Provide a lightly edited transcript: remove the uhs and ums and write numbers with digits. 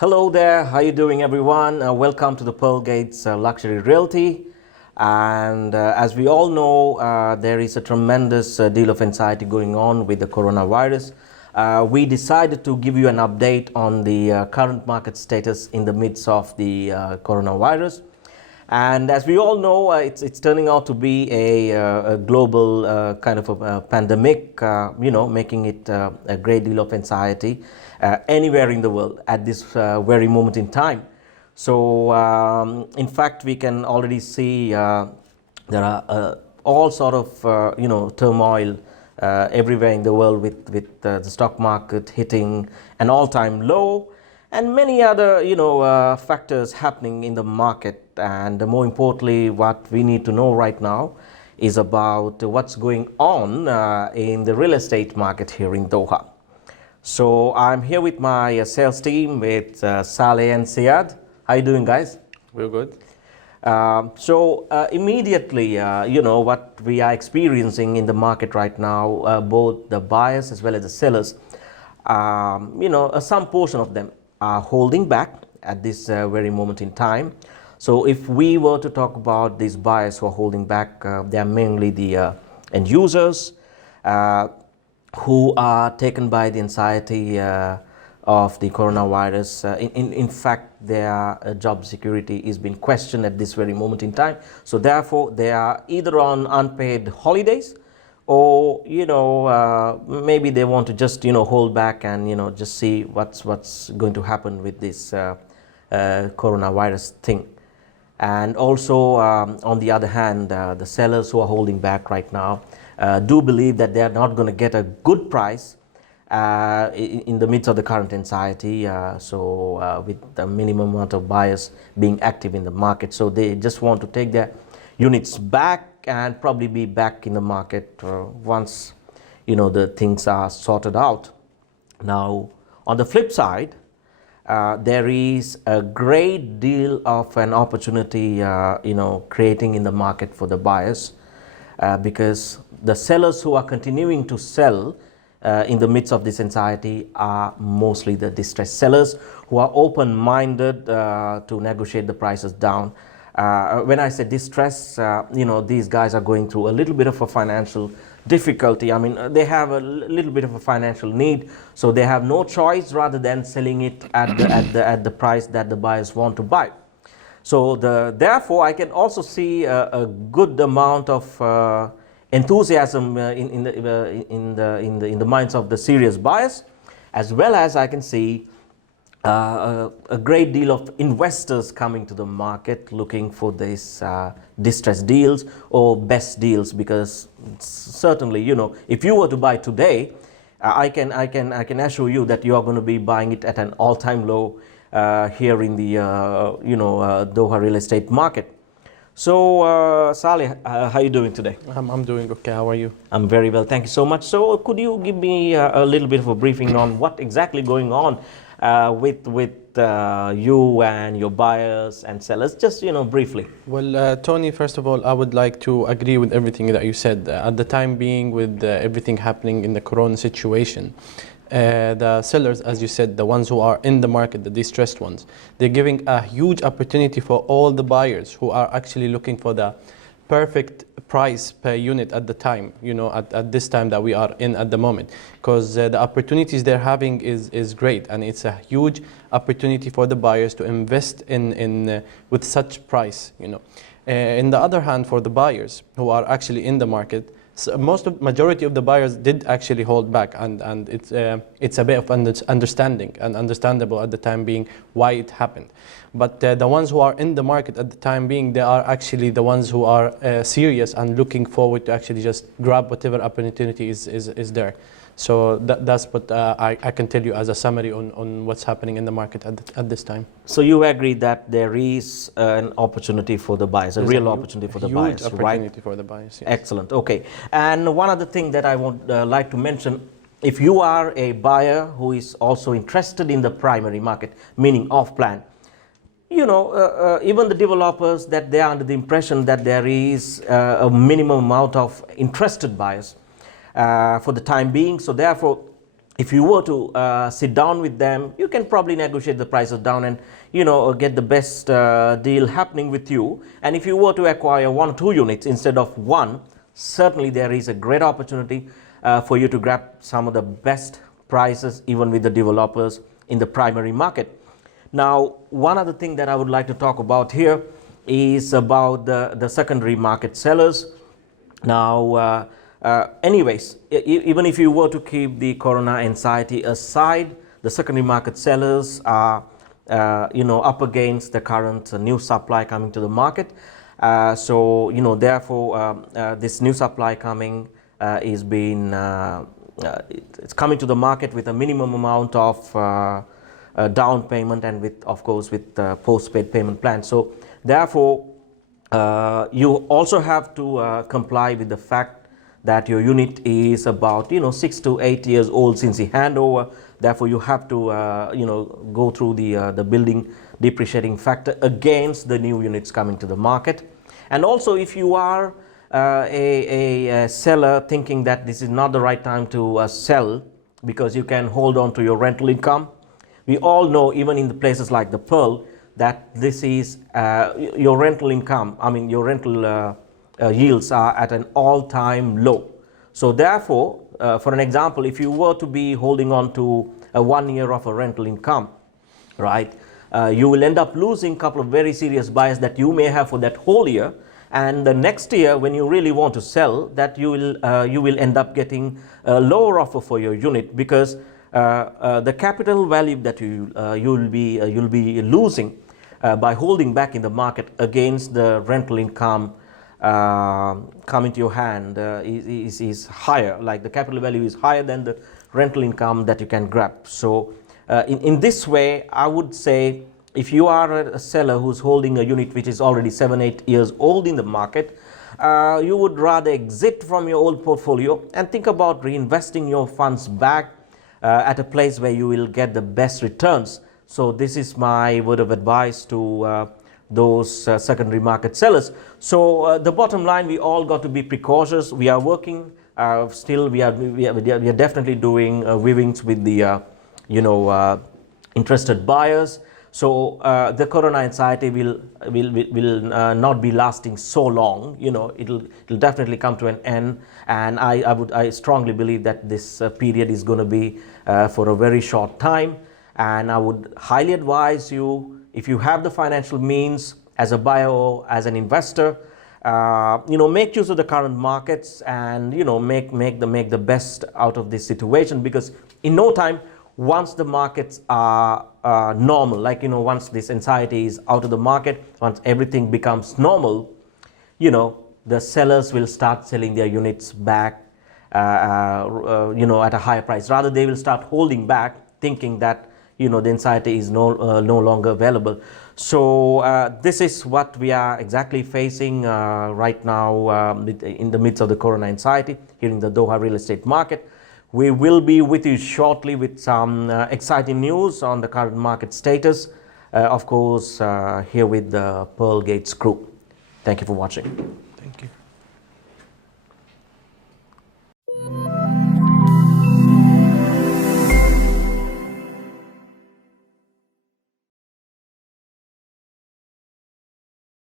Hello there, how you doing everyone? Welcome to the Pearl Gates Luxury Realty. And as we all know, there is a tremendous deal of anxiety going on with the coronavirus. We decided to give you an update on the current market status in the midst of the coronavirus. And as we all know, it's turning out to be a global kind of a pandemic, making it a great deal of anxiety anywhere in the world at this very moment in time. So, in fact, we can already see there are all sort of turmoil everywhere in the world with the stock market hitting an all-time low, and many other factors happening in the market. And more importantly, what we need to know right now is about what's going on in the real estate market here in Doha. So I'm here with my sales team with Saleh and Siad. How you doing, guys? We're good. Immediately, what we are experiencing in the market right now, both the buyers as well as the sellers, some portion of them are holding back at this very moment in time. So if we were to talk about these buyers who are holding back, they are mainly the end users who are taken by the anxiety of the coronavirus. In fact, their job security is being questioned at this very moment in time. So therefore, they are either on unpaid holidays, or maybe they want to just hold back and just see what's going to happen with this coronavirus thing. And also, on the other hand, the sellers who are holding back right now do believe that they are not going to get a good price in the midst of the current anxiety. With the minimum amount of buyers being active in the market, so they just want to take their units back and probably be back in the market once the things are sorted out. Now, on the flip side, there is a great deal of an opportunity, creating in the market for the buyers, because the sellers who are continuing to sell in the midst of this anxiety are mostly the distressed sellers who are open-minded to negotiate the prices down. When I say distress, these guys are going through a little bit of a financial difficulty. I mean, they have a little bit of a financial need, so they have no choice rather than selling it at the price that the buyers want to buy. So therefore, I can also see a good amount of enthusiasm in the minds of the serious buyers, as well as I can see a great deal of investors coming to the market looking for these distressed deals or best deals, because certainly, if you were to buy today, I can assure you that you are going to be buying it at an all-time low here in the Doha real estate market. So Saleh, how are you doing today? I'm doing okay. How are you? I'm very well, thank you so much. So could you give me a little bit of a briefing on what exactly going on with you and your buyers and sellers, just briefly? Well, Tony, first of all, I would like to agree with everything that you said. At the time being, with everything happening in the corona situation, the sellers, as you said, the ones who are in the market, the distressed ones, they're giving a huge opportunity for all the buyers who are actually looking for the perfect price per unit at the time, at this time that we are in at the moment, because the opportunities they're having is great, and it's a huge opportunity for the buyers to invest in with such price. In the other hand, for the buyers who are actually in the market, so majority of the buyers did actually hold back, and it's a bit of understanding and understandable at the time being why it happened. But the ones who are in the market at the time being, they are actually the ones who are serious and looking forward to actually just grab whatever opportunity is there. So that's what I can tell you as a summary on what's happening in the market at this time. So you agree that there is an opportunity for the buyers, a real opportunity for the buyers, right? Huge opportunity for the buyers, yes. Excellent. Okay. And one other thing that I would like to mention, if you are a buyer who is also interested in the primary market, meaning off-plan, even the developers, that they are under the impression that there is a minimum amount of interested buyers for the time being. So therefore, if you were to sit down with them, you can probably negotiate the prices down and get the best deal happening with you. And if you were to acquire 1 or 2 units instead of 1, certainly there is a great opportunity for you to grab some of the best prices even with the developers in the primary market. Now, one other thing that I would like to talk about here is about the secondary market sellers. Now, anyways, even if you were to keep the corona anxiety aside, the secondary market sellers are up against the current new supply coming to the market. So therefore this new supply coming is being it's coming to the market with a minimum amount of down payment and with, of course, with postpaid payment plan. So therefore you also have to comply with the fact that your unit is about 6 to 8 years old since the handover. Therefore you have to go through the building depreciating factor against the new units coming to the market. And also, if you are a seller thinking that this is not the right time to sell because you can hold on to your rental income, we all know, even in the places like the Pearl, that this is your rental income, your rental yields are at an all-time low. So therefore, for an example, if you were to be holding on to 1 year of a rental income, right, you will end up losing a couple of very serious buyers that you may have for that whole year. And the next year, when you really want to sell, that you will end up getting a lower offer for your unit, because the capital value that you'll be losing by holding back in the market against the rental income coming to your hand is higher. Like, the capital value is higher than the rental income that you can grab. So in this way, I would say, if you are a seller who's holding a unit which is already 7-8 years old in the market, you would rather exit from your old portfolio and think about reinvesting your funds back at a place where you will get the best returns. So this is my word of advice to those secondary market sellers. So the bottom line, we all got to be precautious. We are working still. We are definitely doing viewings with the interested buyers. So the corona anxiety will not be lasting so long. It'll definitely come to an end, and I strongly believe that this period is going to be for a very short time. And I would highly advise you, if you have the financial means as a buyer or as an investor, make use of the current markets and make the best out of this situation, because in no time, once the markets are normal, like once this anxiety is out of the market, once everything becomes normal, the sellers will start selling their units back at a higher price. Rather, they will start holding back, thinking that the anxiety is no longer available. So this is what we are exactly facing right now in the midst of the corona anxiety here in the Doha real estate market. We will be with you shortly with some exciting news on the current market status, of course, here with the Pearl Gates Group. Thank you for watching. Thank you.